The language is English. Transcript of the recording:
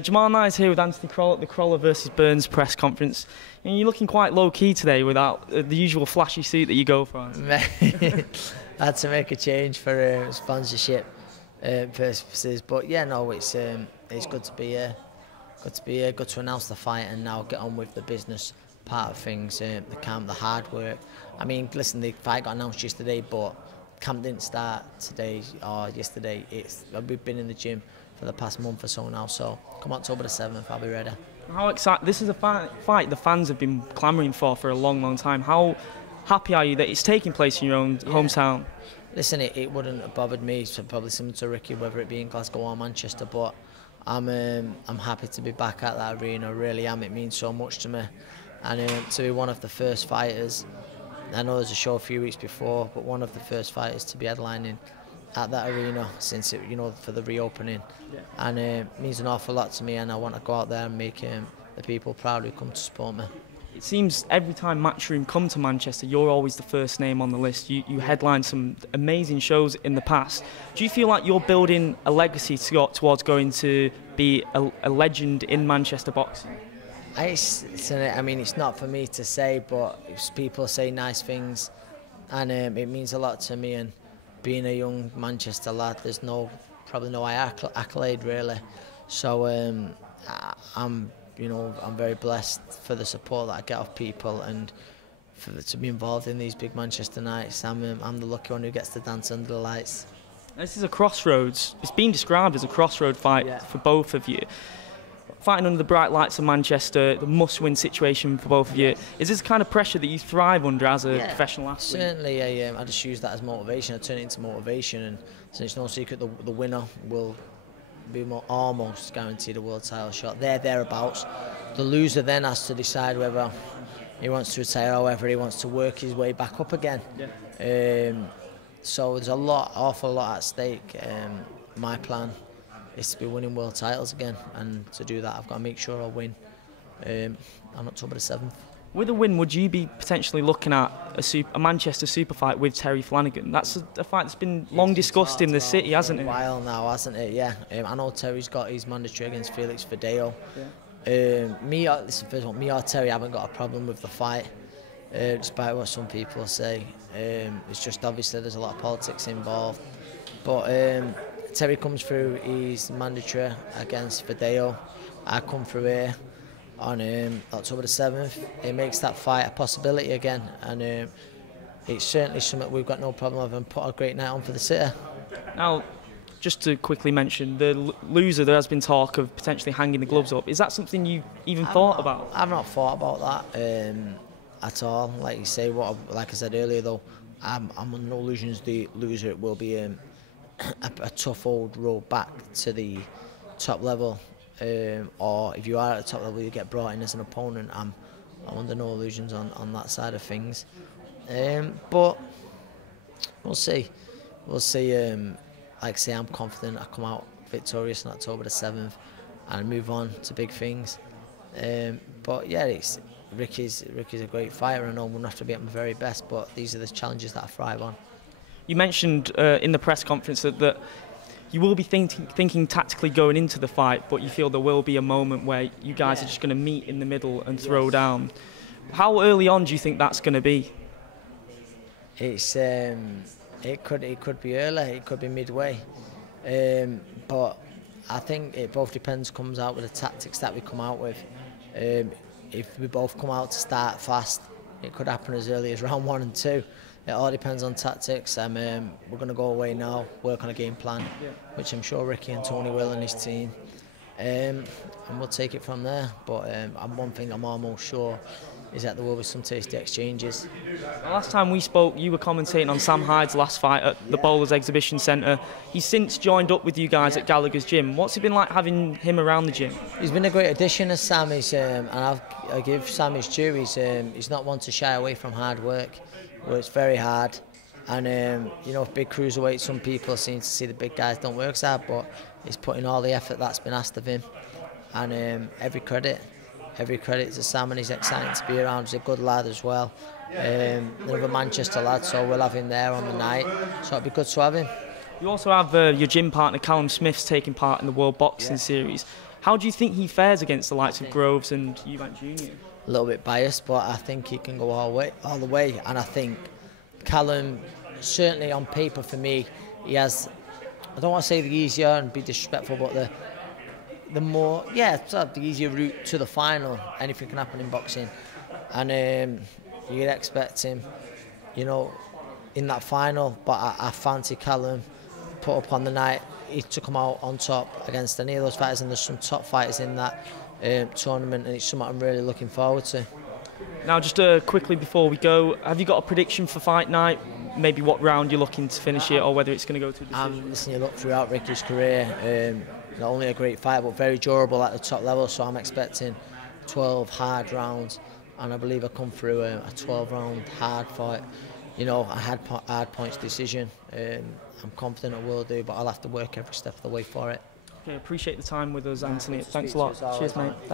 Jamal and I is here with Anthony Crolla at the Crolla versus Burns press conference. And you're looking quite low-key today without the usual flashy suit that you go for. I had to make a change for sponsorship purposes, but yeah, no, it's good to be here. Good to be here. Good to announce the fight and now get on with the business part of things. The camp, the hard work. I mean, listen, the fight got announced yesterday, but camp didn't start today or yesterday. We've been in the gym for the past month or so now, so come October the 7th, I'll be ready. How excited! This is a fight the fans have been clamouring for a long, long time. How happy are you that it's taking place in your own hometown? Listen, it wouldn't have bothered me, so probably similar to Ricky, whether it be in Glasgow or Manchester, but I'm happy to be back at that arena, I really am. It means so much to me, and to be one of the first fighters. I know there's a show a few weeks before, but one of the first fighters to be headlining at that arena since it, for the reopening, and it means an awful lot to me, and I want to go out there and make the people proud who come to support me. It seems every time Matchroom come to Manchester, you're always the first name on the list. You headlined some amazing shows in the past. Do you feel like you're building a legacy towards going to be a legend in Manchester boxing? I mean, it's not for me to say, but people say nice things, and it means a lot to me. And being a young Manchester lad, there's probably no accolade really. So I'm very blessed for the support that I get off people, and to be involved in these big Manchester nights. I'm the lucky one who gets to dance under the lights. This is a crossroads. It's been described as a crossroad fight for both of you. Fighting under the bright lights of Manchester, the must-win situation for both of you. Is this the kind of pressure that you thrive under as a professional athlete? Certainly, I just use that as motivation. I turn it into motivation, and so it's no secret the winner will be almost guaranteed a world title shot. Thereabouts. The loser then has to decide whether he wants to retire or whether he wants to work his way back up again. So there's awful lot at stake. My plan is to be winning world titles again, and to do that I've got to make sure I win on October the 7th. With a win, would you be potentially looking at a Manchester super fight with Terry Flanagan? That's a fight that's been long discussed in the city, hasn't it? A while now, hasn't it? Yeah. I know Terry's got his mandatory against Felix Verdeo. Me or Terry haven't got a problem with the fight, despite what some people say. It's just obviously there's a lot of politics involved. But Terry comes through his mandatory against Verdeo. I come through here on October the 7th. It makes that fight a possibility again, and it's certainly something we've got no problem with, and put a great night on for the city. Now, just to quickly mention, the loser, there has been talk of potentially hanging the gloves up. Is that something you even thought about? I've not thought about that at all. Like you say, like I said earlier though, I'm under no illusions the loser will be a tough old road back to the top level. Or if you are at the top level, you get brought in as an opponent. I'm under no illusions on that side of things. But we'll see. We'll see. Like I say, I'm confident I come out victorious on October the 7th and move on to big things. But yeah, Ricky's a great fighter. I know I'm going to have to be at my very best, but these are the challenges that I thrive on. You mentioned in the press conference that you will be thinking tactically going into the fight, but you feel there will be a moment where you guys are just going to meet in the middle and throw down. How early on do you think that's going to be? It could be early, it could be midway, but I think it both comes out with the tactics that we come out with. If we both come out to start fast, it could happen as early as round 1 and 2. It all depends on tactics. We're going to go away now, work on a game plan, which I'm sure Ricky and Tony will and his team, and we'll take it from there. But one thing I'm almost sure is that there will be some tasty exchanges. The last time we spoke, you were commentating on Sam Hyde's last fight at the Bowlers Exhibition Centre. He's since joined up with you guys at Gallagher's gym. What's it been like having him around the gym? He's been a great addition as Sam, and I give Sam his due. He's not one to shy away from hard work. Works very hard, and big cruiserweight, some people seem to see the big guys don't work so hard, but he's putting all the effort that's been asked of him, and every credit to Sam, and he's exciting to be around. He's a good lad as well, another Manchester lad, so we'll have him there on the night, so it'll be good to have him. You also have your gym partner Callum Smith taking part in the World Boxing Series. How do you think he fares against the likes of Groves and Eubank Jr.? A little bit biased, but I think he can go all the way. And I think Callum, certainly on paper for me, he has, I don't want to say the easier and be disrespectful, but the more, the easier route to the final. Anything can happen in boxing. And you'd expect him, in that final. But I fancy Callum, put up on the night. He took him out on top against any of those fighters, and there's some top fighters in that tournament, and it's something I'm really looking forward to. Now, just quickly before we go, have you got a prediction for fight night? Maybe what round you're looking to finish it, or whether it's going to go to a decision? Listen, you look throughout Ricky's career, not only a great fighter, but very durable at the top level, so I'm expecting 12 hard rounds, and I believe I come through a 12-round hard fight. I had hard points decision. I'm confident I will do, but I'll have to work every step of the way for it. Okay, appreciate the time with us, Anthony. Thanks a lot. Cheers, mate. Thank you.